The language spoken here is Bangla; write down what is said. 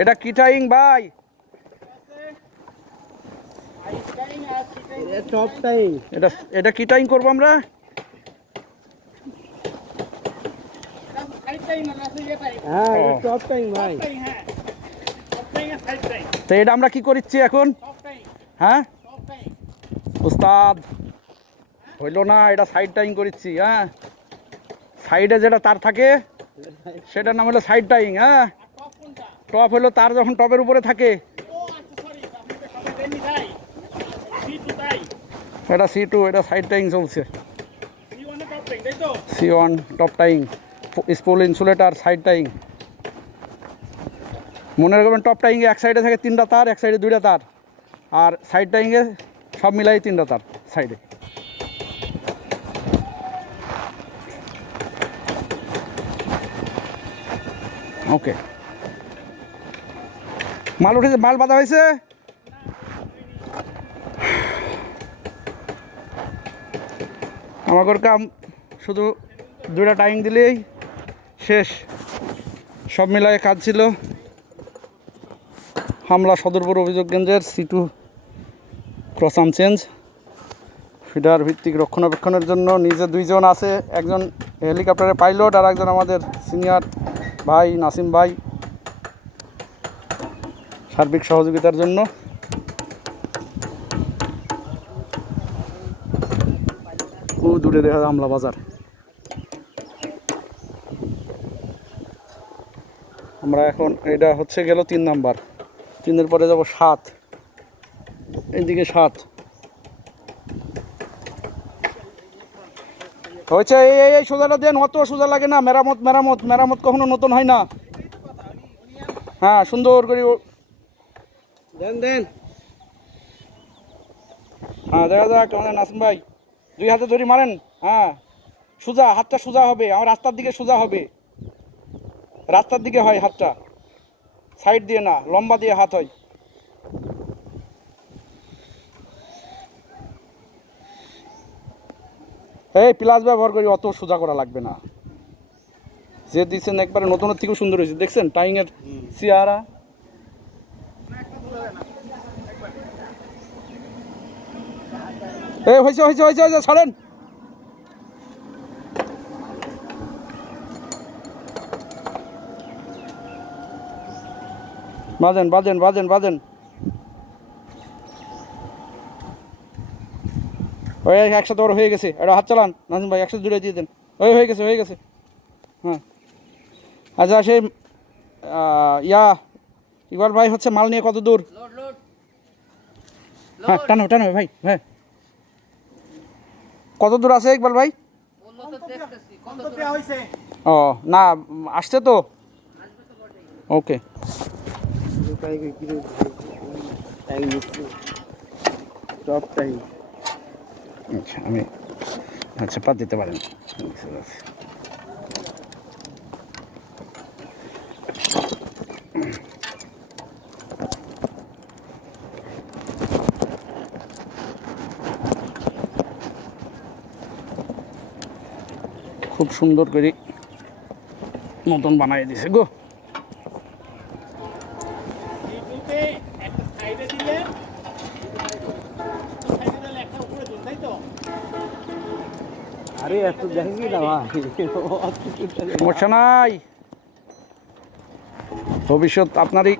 এটা কি টাইং ভাই? Top tying. এটা কি টাইং করবো আমরা? হ্যাঁ টপ টাইং ভাই। তো এটা আমরা কি করছি এখন? হ্যাঁ উস্তাদ হইল না, এটা সাইড টাইং করছি। হ্যাঁ সাইডে যেটা তার থাকে সেটার নাম হলো সাইড টাইং। হ্যাঁ টপ হলো তার যখন টপের উপরে থাকে। এটা C2, এটা সাইড টাইং চলছে। C1 top tying, spool insulator, side tying. মনে রাখবেন টপ টাইংয়ে এক সাইডে থাকে 3টা তার, এক সাইডে 2টা তার, আর সাইড টাইংয়ে সব মিলাই 3টা তার সাইডে। ওকে, মাল উঠেছে, মাল বাঁধা হয়েছে। আমাদের কাম শুধু 2টা টাইং দিলেই শেষ। সব মিলাই কাজ ছিল। হামলা সদরপুর অভিযোগ কেন্দ্রের C2 cross arm change feeder ভিত্তিক রক্ষণাবেক্ষণের জন্য নিজে 2 জন আছে, একজন হেলিকপ্টারের পাইলট আর একজন আমাদের সিনিয়র ভাই নাসিম ভাই সার্বিক সহযোগিতার জন্য। ও দূরে দেখা যায় আমলা বাজার। আমরা এখন এটা হচ্ছে গেল 3 নাম্বার, 3-এর পরে যাব 7, এইদিকে 7 হয়েছে। এই সোজাটা দেন, অত সোজা লাগে না। মেরামত মেরামত মেরামত কখনো নতুন হয় না। হ্যাঁ সুন্দর করে দেন দেন। হ্যাঁ দেখা যাক আমাদের নাসিম ভাই 2 হাতে ধরি মারেন। হ্যাঁ সোজা, হাতটা সোজা হবে, আমার রাস্তার দিকে সোজা হবে, রাস্তার দিকে হয় হাতটা, সাইড দিয়ে না, লম্বা দিয়ে হাত হয়। এই প্লাস ব্যবহার করি, অত সোজা করা লাগবে না। যে দিচ্ছেন একবারে নতুনের থেকেও সুন্দর হয়েছে, দেখছেন টাইংয়ের চেহারা। এই হয়েছে হয়েছে হয়েছে হয়েছে, ছাড়েন। বাজেন বাজেন বাজেন বাজেন। ওই একসাথে ওর হয়ে গেছে, এটা হাত চালান নাজিম ভাই, একসাথে জুড়ে দিয়ে দেন। ওই হয়ে গেছে হয়ে গেছে। হ্যাঁ আচ্ছা সেই ইকবাল ভাই হচ্ছে মাল নিয়ে কত দূর? হ্যাঁ টানো টানো ভাই, হ্যাঁ কত দূর আছে ইকবাল ভাই? ও না আসছে তো, ওকে। Top tying. আচ্ছা আমি আচ্ছা পাত দিতে পারেন। খুব সুন্দর করে মতন বানাই দিছে গো। আরে এত দেখি না ভাই, সমস্যা নাই, ভবিষ্যৎ আপনারই।